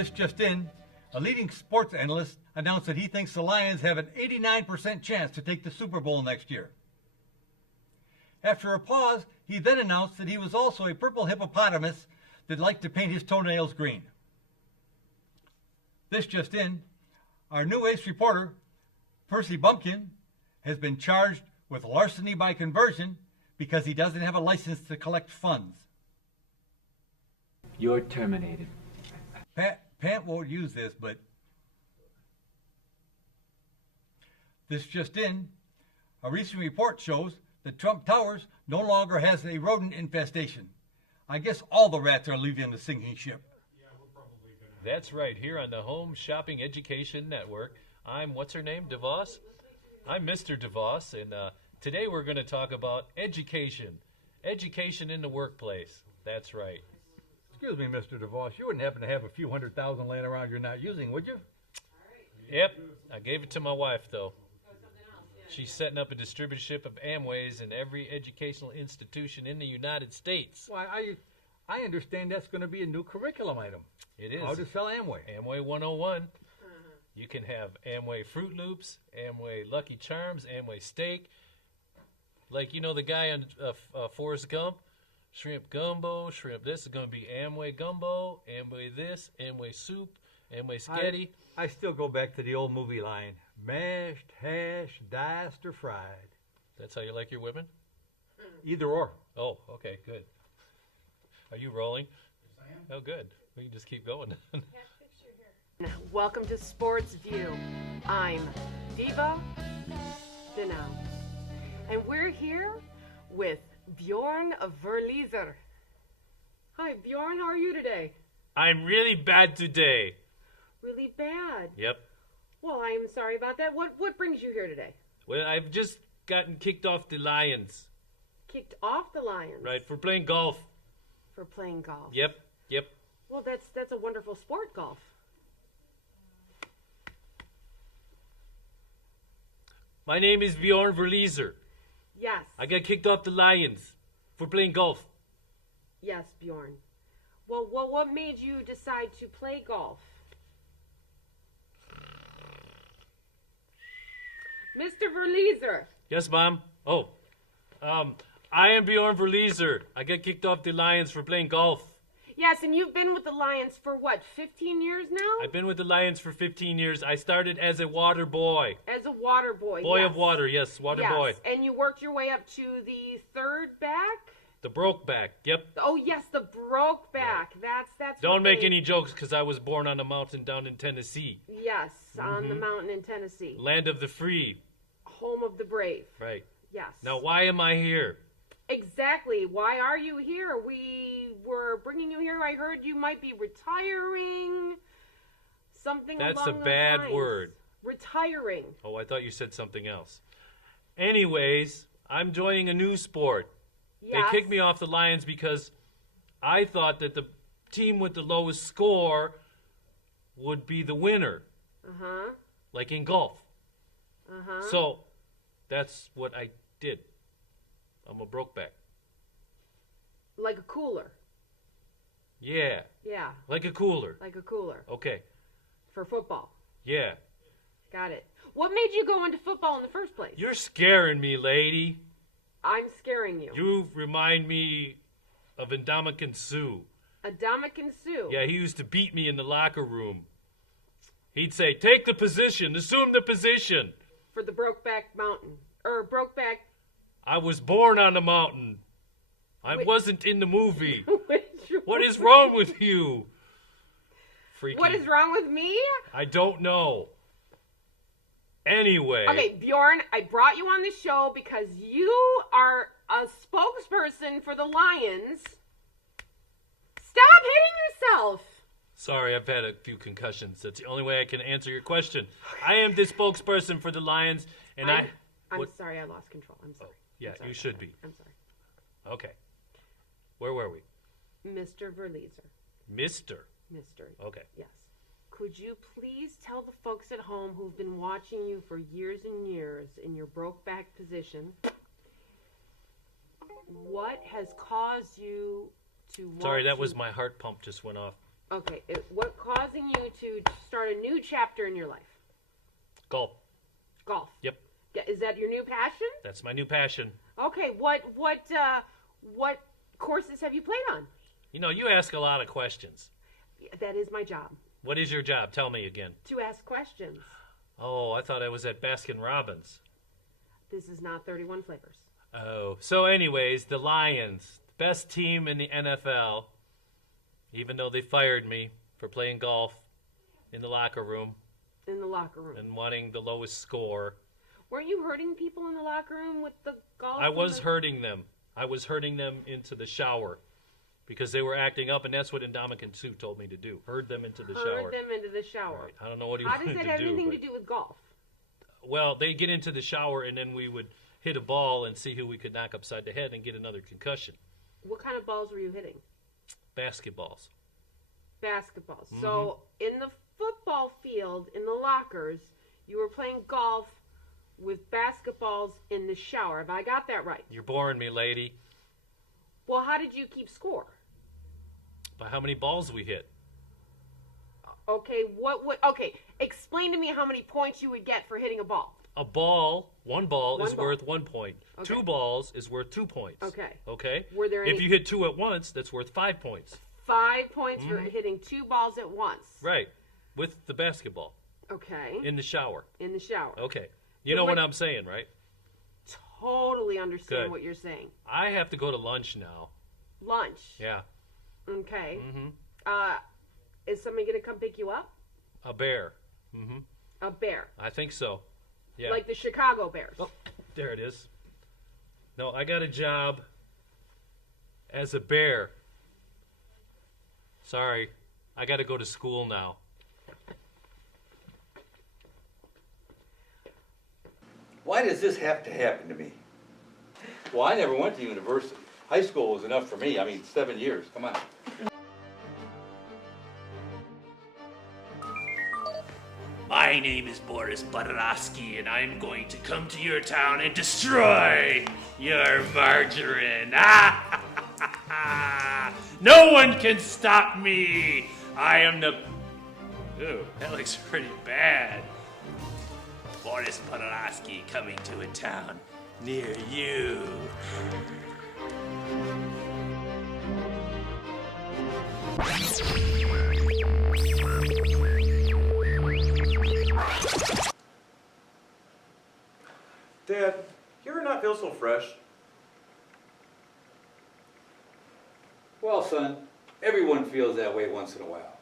This just in, a leading sports analyst announced that he thinks the Lions have an 89% chance to take the Super Bowl next year. After a pause, he then announced that he was also a purple hippopotamus that liked to paint his toenails green. This just in, our new ace reporter, Percy Bumpkin, has been charged with larceny by conversion because he doesn't have a license to collect funds. You're terminated. Pat won't use this, but this just in, a recent report shows that Trump Towers no longer has a rodent infestation. I guess all the rats are leaving the sinking ship. That's right, here on the Home Shopping Education Network. I'm, what's her name, DeVos? I'm Mr. DeVos, and today we're going to talk about education. Education in the workplace. That's right. Excuse me, Mr. DeVos, you wouldn't happen to have a few $100,000 laying around you're not using, would you? Yep, I gave it to my wife, though. She's setting up a distributorship of Amways in every educational institution in the United States. Why, I understand that's going to be a new curriculum item. It is. How to sell Amway. Amway 101. You can have Amway Fruit Loops, Amway Lucky Charms, Amway Steak. Like, you know the guy on Forrest Gump? Shrimp gumbo, shrimp this is going to be Amway gumbo, Amway this, Amway soup, Amway spaghetti. I still go back to the old movie line, mashed, hashed, diced, or fried. That's how you like your women? Either or. Oh, okay, good. Are you rolling? Yes, I am. Oh, good. We can just keep going. Welcome to Sports View. I'm Diva Dino. And we're here with Bjorn Blazer. Hi, Bjorn, how are you today? I'm really bad today. Really bad? Yep. Well, I am sorry about that. What brings you here today? Well, I've just gotten kicked off the Lions. Kicked off the Lions? Right, for playing golf. For playing golf? Yep. Well, that's a wonderful sport, golf. My name is Bjorn Blazer. Yes. I got kicked off the Lions for playing golf. Yes, Bjorn. Well, what made you decide to play golf? Mr. Blazer. Yes, Mom. Oh, I am Bjorn Blazer. I got kicked off the Lions for playing golf. Yes, and you've been with the Lions for what, 15 years now? I've been with the Lions for 15 years. I started as a water boy. As a water boy, Boy yes. of water, yes, water yes. boy. And you worked your way up to the third back? The broke back, yep. Oh, yes, the broke back. Yeah. That's Don't make any jokes, because I was born on a mountain down in Tennessee. Yes, on the mountain in Tennessee. Land of the free. Home of the brave. Right. Yes. Now, why am I here? Exactly. Why are you here? We were bringing you here. I heard you might be retiring. Something along those lines. That's a bad word. Retiring. Oh, I thought you said something else. Anyways, I'm joining a new sport. Yes. They kicked me off the Lions because I thought that the team with the lowest score would be the winner. Uh-huh. Like in golf. Uh-huh. So, that's what I did. I'm a brokeback. Like a cooler. Yeah. Yeah. Like a cooler. Like a cooler. Okay. For football. Yeah. Got it. What made you go into football in the first place? You're scaring me, lady. I'm scaring you. You remind me of Ndamukong Suh. Ndamukong Suh? Yeah, he used to beat me in the locker room. He'd say, take the position, assume the position. For the Brokeback Mountain. Or Brokeback... I was born on the mountain. I wasn't in the movie. What is one? wrong with you? Freaking. What is wrong with me? I don't know. Anyway. Okay, Bjorn, I brought you on the show because you are a spokesperson for the Lions. Stop hitting yourself. Sorry, I've had a few concussions. That's the only way I can answer your question. I am the spokesperson for the Lions, and I'm sorry, I lost control. I'm sorry. Oh, yeah, I'm sorry you should be. I'm sorry. Okay. Where were we? Mr. Blazer. Mr. Okay. Yes. Could you please tell the folks at home who've been watching you for years and years in your brokeback position what has caused you to want Sorry, that was my heart pump just went off. Okay, what causing you to start a new chapter in your life? Golf. Golf. Yep. Is that your new passion? That's my new passion. Okay, what courses have you played on? You know, you ask a lot of questions. That is my job. What is your job? Tell me again. To ask questions. Oh, I thought I was at Baskin Robbins. This is not 31 Flavors. Oh, so anyways, the Lions, best team in the NFL, even though they fired me for playing golf in the locker room In the locker room. and wanting the lowest score. Weren't you hurting people in the locker room with the golf? I was hurting them. I was hurting them into the shower because they were acting up, and that's what Indomitian Sue told me to do. Herd them into the shower. Herd them into the shower. Right. I don't know what he How wanted does to that have do. anything but- to do with golf? Well, they get into the shower, and then we would hit a ball and see who we could knock upside the head and get another concussion. What kind of balls were you hitting? Basketballs. Basketballs. So in the football field, in the lockers, you were playing golf with basketballs in the shower. Have I got that right? You're boring me, lady. Well, how did you keep score? By how many balls we hit. Okay, okay, explain to me how many points you would get for hitting a ball. A ball, one ball One is ball. worth 1 point. Okay. 2 balls is worth 2 points. Okay. Okay? Were there any If you hit 2 at once, that's worth 5 points. 5 points for hitting 2 balls at once? Right. With the basketball. Okay. In the shower. In the shower. Okay. You know what I'm saying, right? Totally understand Good. what you're saying. I have to go to lunch now. Lunch. Yeah. Okay. Mm-hmm. Is somebody going to come pick you up? A bear. Mm-hmm. A bear. I think so. Yeah. Like the Chicago Bears. Oh, there it is. No, I got a job as a bear. Sorry. I got to go to school now. Why does this have to happen to me? Well, I never went to university. High school was enough for me. I mean, 7 years. Come on. My name is Boris Budorowski, and I'm going to come to your town and destroy your margarine. No one can stop me. I am the... Ooh, that looks pretty bad. Boris Budorowski coming to a town near you. Dad, you ever not feel so fresh? Well, son, everyone feels that way once in a while.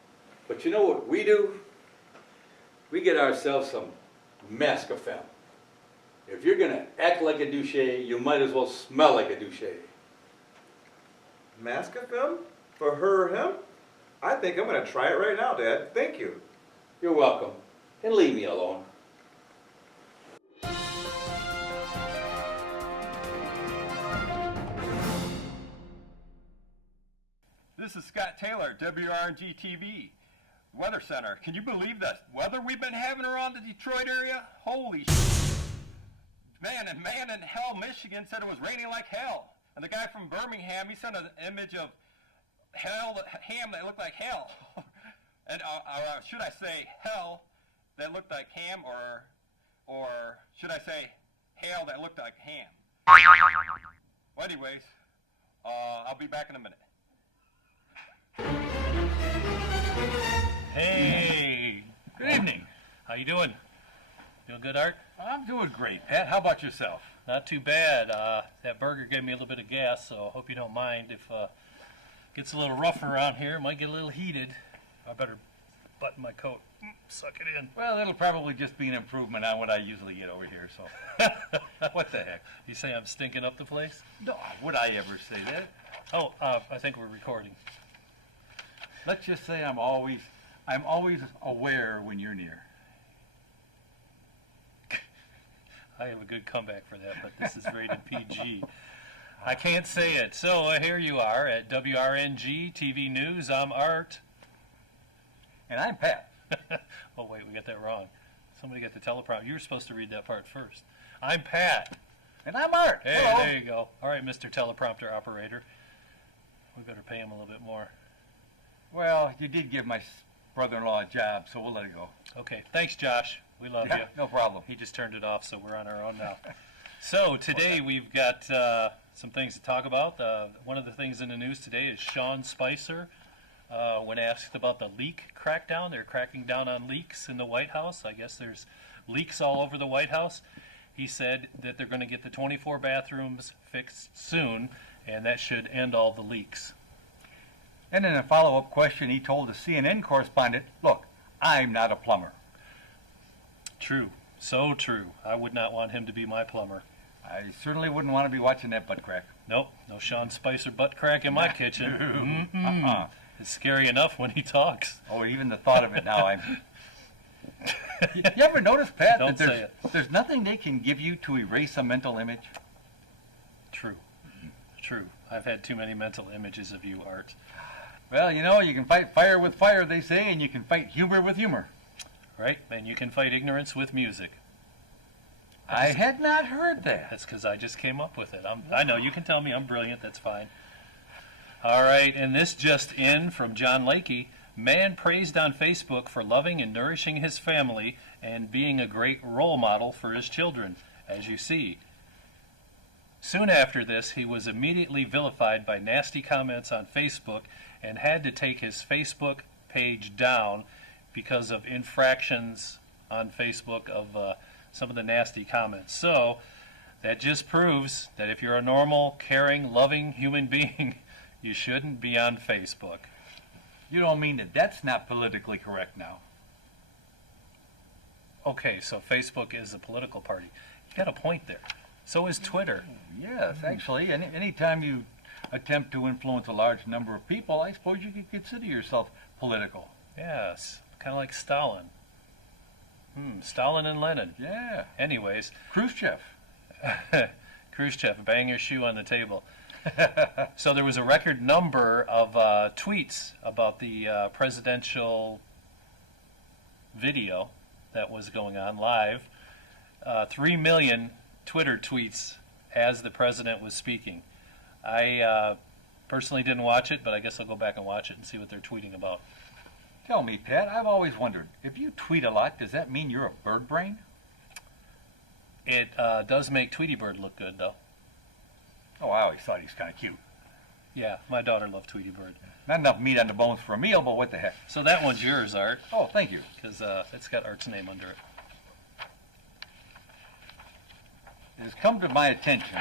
But you know what we do? We get ourselves some mascafem. If you're going to act like a douche, you might as well smell like a douche. Mascafem? For her or him? I think I'm going to try it right now, Dad. Thank you. You're welcome. And leave me alone. This is Scott Taylor, WRNG TV Weather Center. Can you believe the weather we've been having around the Detroit area? Holy shit. Man in hell, Michigan said it was raining like hell. And the guy from Birmingham, he sent an image of ham that looked like hell. And should I say hell that looked like ham, or should I say hail that looked like ham? Well, anyways, I'll be back in a minute. Hey. Good evening. How you doing? Doing good, Art? I'm doing great, Pat. How about yourself? Not too bad. That burger gave me a little bit of gas, so I hope you don't mind if it gets a little rough around here. It might get a little heated. I better button my coat. Suck it in. Well, it'll probably just be an improvement on what I usually get over here, so. What the heck? You say I'm stinking up the place? No, would I ever say that? Oh, I think we're recording. Let's just say I'm always aware when you're near. I have a good comeback for that, but this is rated PG. I can't say it. So here you are at WRNG TV News. I'm Art. And I'm Pat. Oh, wait, we got that wrong. Somebody got the teleprompter. You were supposed to read that part first. I'm Pat. And I'm Art. Hey, Hello. there you go. All right, Mr. Teleprompter Operator. We better pay him a little bit more. Well, you did give my brother-in-law a job, so we'll let it go. Okay, thanks, Josh. We love Yeah, you. no problem. He just turned it off, so we're on our own now. So today we've got some things to talk about. One of the things in the news today is Sean Spicer. When asked about the leak crackdown, they're cracking down on leaks in the White House. I guess there's leaks all over the White House. He said that they're going to get the 24 bathrooms fixed soon, and that should end all the leaks. And in a follow-up question, he told the CNN correspondent, look, I'm not a plumber. True. So true. I would not want him to be my plumber. I certainly wouldn't want to be watching that butt crack. Nope. No Sean Spicer butt crack in my kitchen. It's scary enough when he talks. Oh, even the thought of it now, You ever notice, Pat, Don't that say it. there's nothing they can give you to erase a mental image? True. True. I've had too many mental images of you, Art. Well, you know, you can fight fire with fire, they say, and you can fight humor with humor. Right? And you can fight ignorance with music. I had not heard that. That's because I just came up with it. I know, you can tell me I'm brilliant. That's fine. All right, and this just in from John Lakey. Man praised on Facebook for loving and nourishing his family and being a great role model for his children, as you see. Soon after this, he was immediately vilified by nasty comments on Facebook and had to take his Facebook page down because of infractions on Facebook of some of the nasty comments. So that just proves that if you're a normal, caring, loving human being, you shouldn't be on Facebook. You don't mean that that's not politically correct now? Okay, so Facebook is a political party. You got a point there. So is Twitter. Yes, actually, anytime you attempt to influence a large number of people, I suppose you could consider yourself political. Yes, kind of like Stalin. Stalin and Lenin. Yeah. Anyways, Khrushchev. Khrushchev, bang your shoe on the table. So there was a record number of tweets about the presidential video that was going on live. 3 million Twitter tweets as the president was speaking. I personally didn't watch it, but I guess I'll go back and watch it and see what they're tweeting about. Tell me, Pat, I've always wondered, if you tweet a lot, does that mean you're a bird brain? It does make Tweety Bird look good, though. Oh, I always thought he was kind of cute. Yeah, my daughter loved Tweety Bird. Not enough meat on the bones for a meal, but what the heck. So that one's yours, Art, Oh, thank you. because it's got Art's name under it. It has come to my attention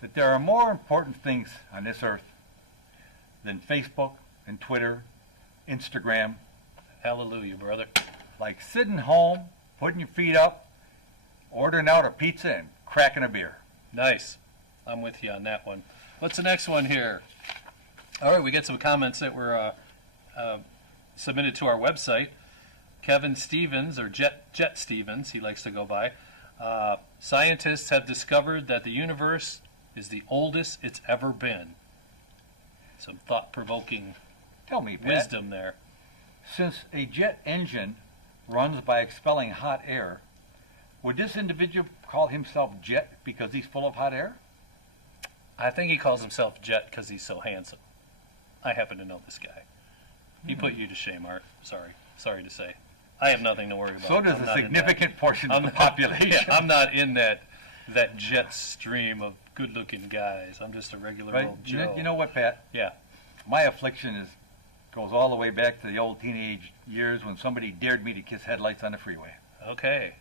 that there are more important things on this earth than Facebook and Twitter, Instagram, Hallelujah, brother. like sitting home, putting your feet up, ordering out a pizza, and cracking a beer. Nice. I'm with you on that one. What's the next one here? All right, we get some comments that were submitted to our website. Kevin Stevens, or Jet Stevens, he likes to go by. Scientists have discovered that the universe is the oldest it's ever been. Some thought-provoking Tell me, Pat, wisdom there. since a jet engine runs by expelling hot air, would this individual call himself Jet because he's full of hot air? I think he calls himself Jet because he's so handsome. I happen to know this guy. He put you to shame, Art. Sorry to say. I have nothing to worry about. So does I'm a not in significant portion of I'm the not- population. Yeah, I'm not in that jet stream of good-looking guys. I'm just a regular Right? old You Joe. know, you know what, Pat? Yeah. My affliction goes all the way back to the old teenage years when somebody dared me to kiss headlights on the freeway. Okay.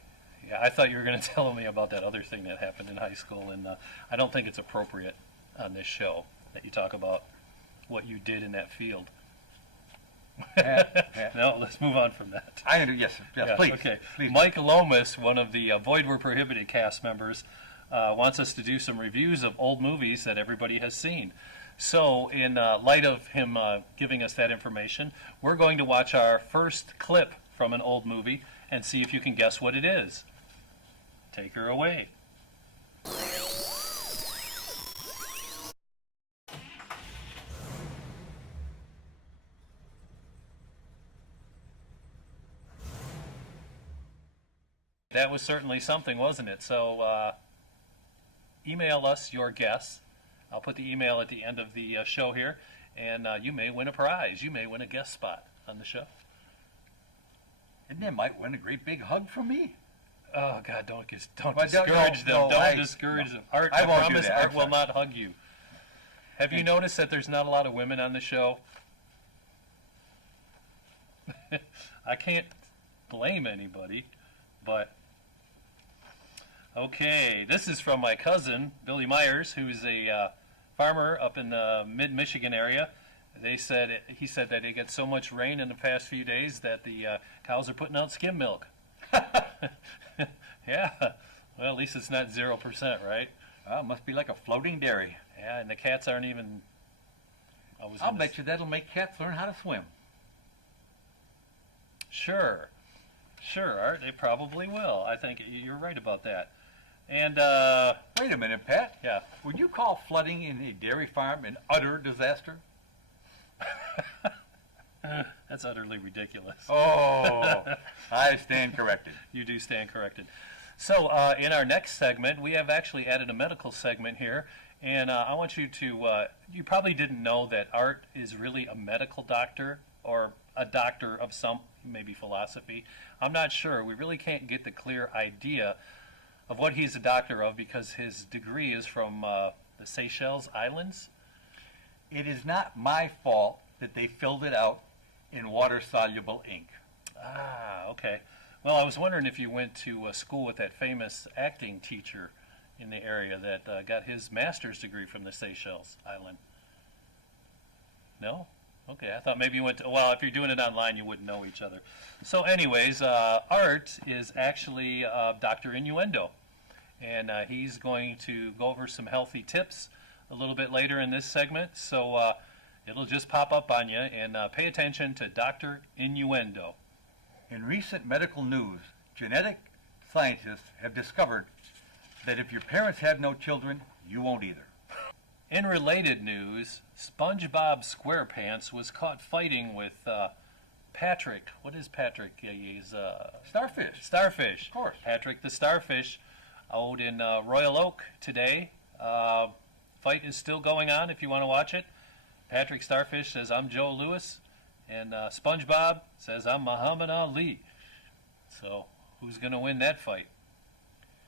Yeah, I thought you were going to tell me about that other thing that happened in high school, and I don't think it's appropriate on this show that you talk about what you did in that field. Pat, No, let's move on from that. yes, Yeah, please. Okay. Please. Mike Lomas, one of the Void Were Prohibited cast members, wants us to do some reviews of old movies that everybody has seen. So, in light of him giving us that information, we're going to watch our first clip from an old movie and see if you can guess what it is. Take her away. That was certainly something, wasn't it? So email us your guess. I'll put the email at the end of the show here, and you may win a prize. You may win a guest spot on the show. And they might win a great big hug from me. Oh God! Don't Well, discourage them. no, Don't discourage them. Art, I I won't do promise, that. Art I'm will sorry. not hug you. Have you noticed that there's not a lot of women on the show? I can't blame anybody, but okay. This is from my cousin Billy Myers, who's a farmer up in the mid-Michigan area. He said that it gets so much rain in the past few days that the cows are putting out skim milk. Yeah. Well, at least it's not 0%, right? Well, it must be like a floating dairy. Yeah, and the cats aren't even. I'll bet you that'll make cats learn how to swim. Sure, Art. They probably will. I think you're right about that. And Wait a minute, Pat. yeah, Would you call flooding in a dairy farm an utter disaster? that's utterly ridiculous. Oh, I stand corrected. You do stand corrected. So in our next segment, we have actually added a medical segment here, and I want you to. You probably didn't know that Art is really a medical doctor or a doctor of some maybe philosophy. I'm not sure. We really can't get the clear idea of what he's a doctor of because his degree is from the Seychelles Islands. It is not my fault that they filled it out in water-soluble ink. Ah, okay. Well, I was wondering if you went to school with that famous acting teacher in the area that got his master's degree from the Seychelles Island. No? Okay, I thought maybe you went to, well, if you're doing it online, you wouldn't know each other. So anyways, Art is actually Dr. Innuendo, and he's going to go over some healthy tips a little bit later in this segment, so it'll just pop up on you, and pay attention to Dr. Innuendo. In recent medical news, genetic scientists have discovered that if your parents have no children, you won't either. In related news, SpongeBob SquarePants was caught fighting with Patrick. What is Patrick? He's Starfish. Starfish. Of course. Patrick the Starfish out in Royal Oak today. Fight is still going on if you want to watch it. Patrick Starfish says, "I'm Joe Louis," and SpongeBob says, "I'm Muhammad Ali." So who's going to win that fight?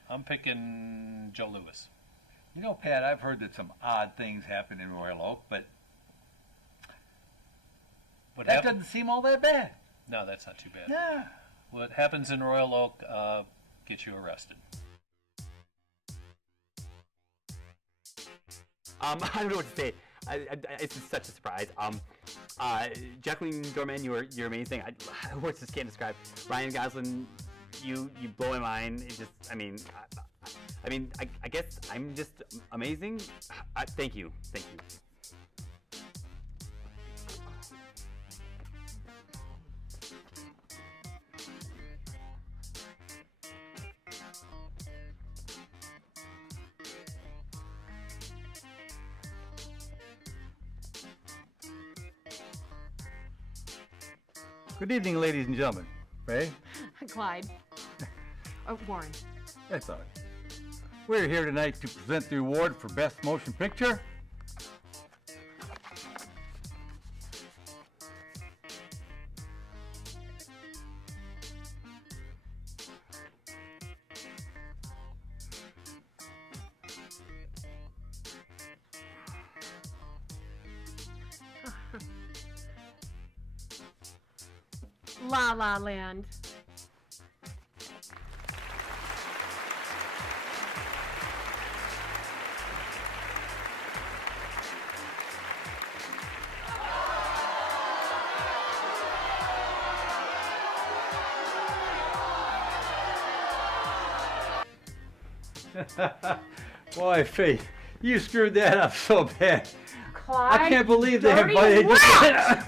I'm picking Joe Louis. You know, Pat, I've heard that some odd things happen in Royal Oak, but What that happened? doesn't seem all that bad. No, that's not too bad. Yeah. What happens in Royal Oak gets you arrested. I don't know what to say. It's just such a surprise. Jacqueline Dorman, you're amazing. Words just can't describe. Ryan Gosling, you blow my mind. It just, I guess I'm just amazing. Thank you. Good evening, ladies and gentlemen. Ray? Clyde. Warren. That's all right. We're here tonight to present the award for Best Motion Picture. La La Land. Boy, Faith, you screwed that up so bad. Clyde. I can't believe they dirty invited you. rat!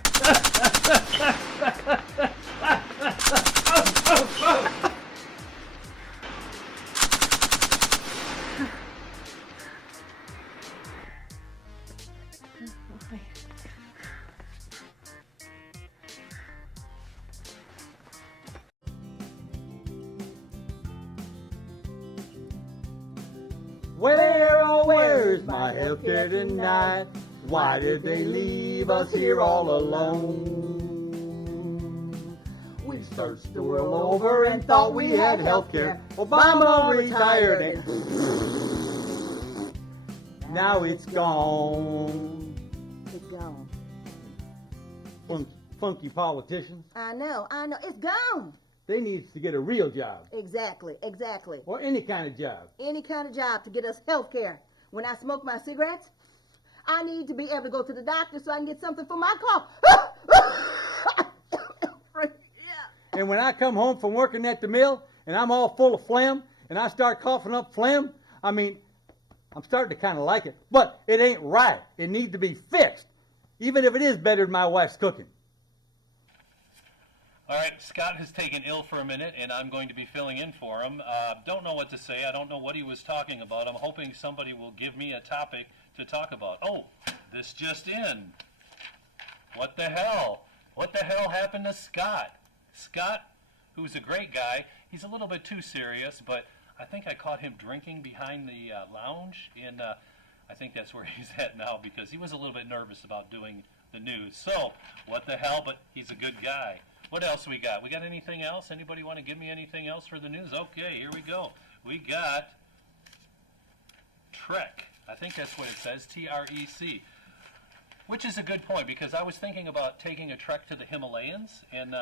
Where, oh, where's my healthcare tonight? Why did they leave us here all alone? We searched the world over and thought we had health care. Obama retired and now it's gone. It's gone. Funky politicians. I know. It's gone. They need to get a real job. Exactly. Or any kind of job. Any kind of job to get us health care. When I smoke my cigarettes, I need to be able to go to the doctor so I can get something for my cough. And when I come home from working at the mill and I'm all full of phlegm and I start coughing up phlegm, I mean, I'm starting to kind of like it. But it ain't right. It needs to be fixed, even if it is better than my wife's cooking. All right, Scott has taken ill for a minute, and I'm going to be filling in for him. Don't know what to say. I don't know what he was talking about. I'm hoping somebody will give me a topic to talk about. Oh, this just in. What the hell? What the hell happened to Scott? Scott, who's a great guy, he's a little bit too serious, but I think I caught him drinking behind the lounge, and I think that's where he's at now because he was a little bit nervous about doing the news. So, what the hell, but he's a good guy. What else we got? We got anything else? Anybody want to give me anything else for the news? Okay, here we go. We got Trek. I think that's what it says, T-R-E-C. Which is a good point because I was thinking about taking a trek to the Himalayas, and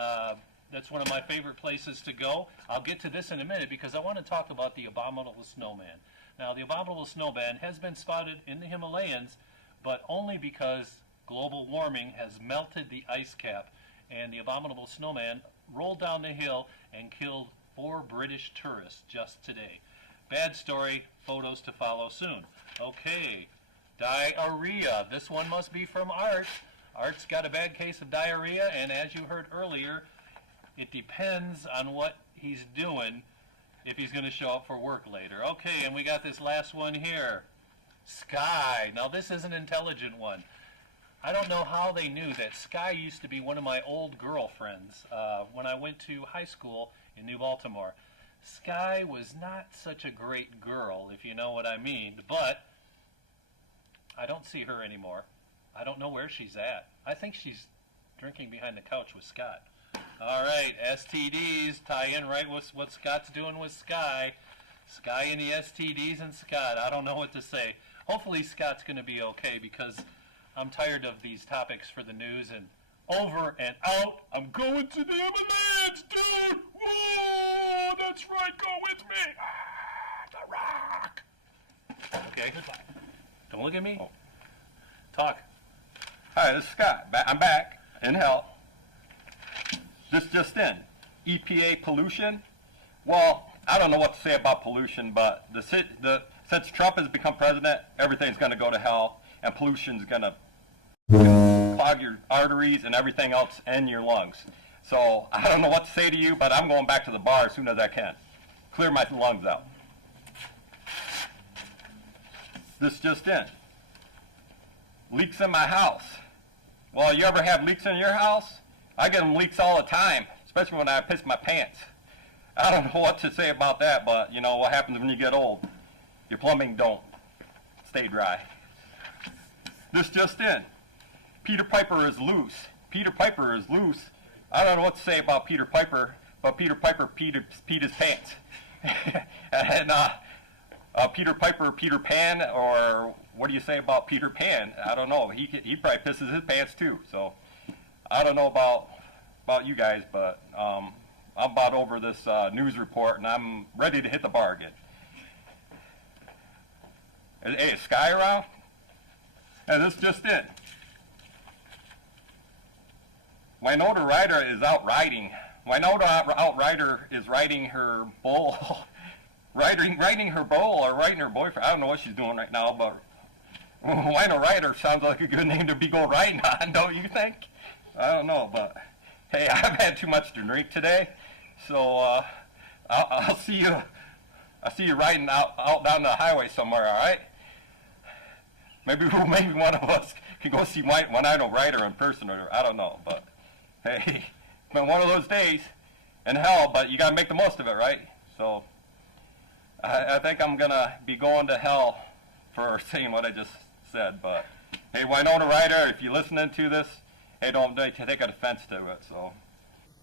that's one of my favorite places to go. I'll get to this in a minute because I want to talk about the abominable snowman. Now, the abominable snowman has been spotted in the Himalayas, but only because global warming has melted the ice cap, and the abominable snowman rolled down the hill and killed 4 British tourists just today. Bad story, photos to follow soon. Okay, diarrhea. This one must be from Art. Art's got a bad case of diarrhea, and as you heard earlier, it depends on what he's doing if he's going to show up for work later. Okay, and we got this last one here. Sky. Now this is an intelligent one. I don't know how they knew that Sky used to be one of my old girlfriends when I went to high school in New Baltimore. Sky was not such a great girl, if you know what I mean, but I don't see her anymore. I don't know where she's at. I think she's drinking behind the couch with Scott. All right, STDs tie in right with what Scott's doing with Sky. Sky and the STDs and Scott. I don't know what to say. Hopefully Scott's going to be okay because I'm tired of these topics for the news and over and out. I'm going to the Himalayas, dude! Whoa, that's right, go with me! The Rock! Okay, goodbye. Don't look at me. Talk. Hi, this is Scott. I'm back in hell. This just in. EPA pollution. Well, I don't know what to say about pollution, but since Trump has become president, everything's going to go to hell, and pollution's going to clog your arteries and everything else in your lungs. So I don't know what to say to you, but I'm going back to the bar as soon as I can. Clear my lungs out. This just in. Leaks in my house. Well, you ever have leaks in your house? I get them leaks all the time, especially when I piss my pants. I don't know what to say about that, but you know what happens when you get old. Your plumbing don't stay dry. This just in. Peter Piper is loose. Peter Piper is loose. I don't know what to say about Peter Piper, but Peter Piper peed his pants. And Peter Piper, Peter Pan, or what do you say about Peter Pan? I don't know. He probably pisses his pants too. So I don't know about you guys, but I'm about over this news report, and I'm ready to hit the bar again. Hey, is Sky around? And this just in. Winona Ryder is out riding. Winona Ryder is riding her bull. riding her bull or riding her boyfriend. I don't know what she's doing right now, but Winona Ryder sounds like a good name to be going riding on, don't you think? I don't know, but hey, I've had too much to drink today, so I'll see you. I'll see you riding out down the highway somewhere. All right? Maybe one of us can go see Winona Ryder in person, or I don't know. But hey, it's been one of those days in hell, but you gotta make the most of it, right? So I think I'm gonna be going to hell for saying what I just said, but Hey, Winona Ryder, if you're listening to this, hey, don't take offense to it, so.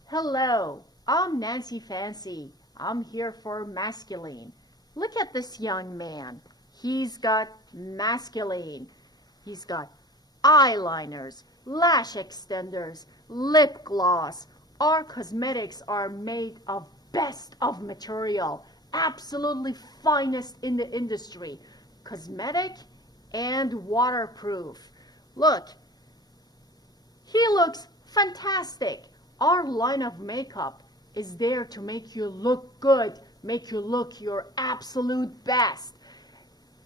Hello, I'm Nancy Fancy. I'm here for masculine. Look at this young man. He's got masculine. He's got eyeliners, lash extenders, lip gloss. Our cosmetics are made of best of material, absolutely finest in the industry. Cosmetic and waterproof. Look, he looks fantastic. Our line of makeup is there to make you look good, make you look your absolute best.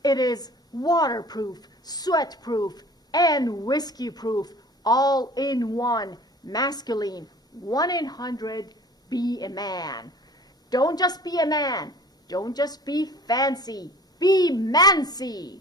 It is waterproof, sweat-proof, and whiskey-proof, all in one. Masculine, 1-800-BE A MAN. Don't just be a man. Don't just be fancy. Be mancy.